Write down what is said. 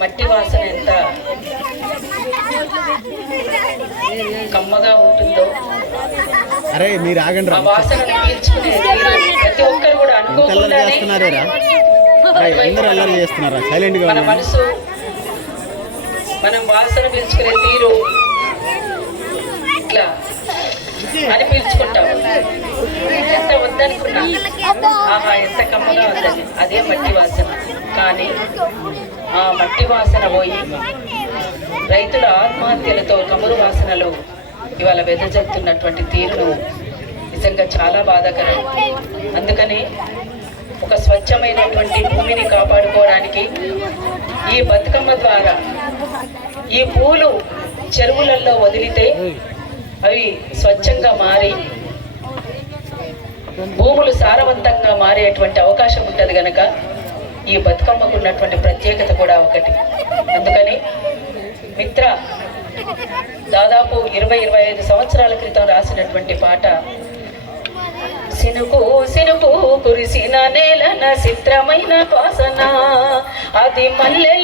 మట్టి వాసన ఎంత? కమ్మగా ఉంటుందో. అరే మీరు ఆగండి ఆ పీల్చుకునే తీరు ప్రతి ఒక్కరు కూడా అనుకోకుండానే చేస్తున్నారేరా అరే అందరూ అల్లరి చేస్తున్నారా? సైలెంట్గా మన. మనసు మనం వాసన పీల్చుకునే తీరు ఇట్లా. అని పీల్చుకుంటాం ఎంత వద్దనుకున్నా ఆహా ఎంత కమ్మగా ఉందని అదే మట్టి వాసన. కానీ ఆ మట్టి వాసన పోయి రైతుల ఆత్మహత్యలతో కమురు వాసనలు ఇవాళ వెదజల్లుతున్నటువంటి తీరును నిజంగా చాలా బాధాకరం. అందుకని ఒక స్వచ్ఛమైనటువంటి భూమిని కాపాడుకోవడానికి ఈ బతుకమ్మ ద్వారా ఈ పూలు చెరువులలో వదిలితే అవి స్వచ్ఛంగా మారి భూములు సారవంతంగా మారేటువంటి అవకాశం ఉంటుంది గనక ఈ బతుకమ్మకు ఉన్నటువంటి ప్రత్యేకత కూడా ఒకటి. అందుకని మిత్ర దాదాపు ఇరవై ఇరవై ఐదు సంవత్సరాల క్రితం రాసినటువంటి పాట సినుకు సినుకు కురిసిన నేలన చిత్రమైన వాసన అది మల్లె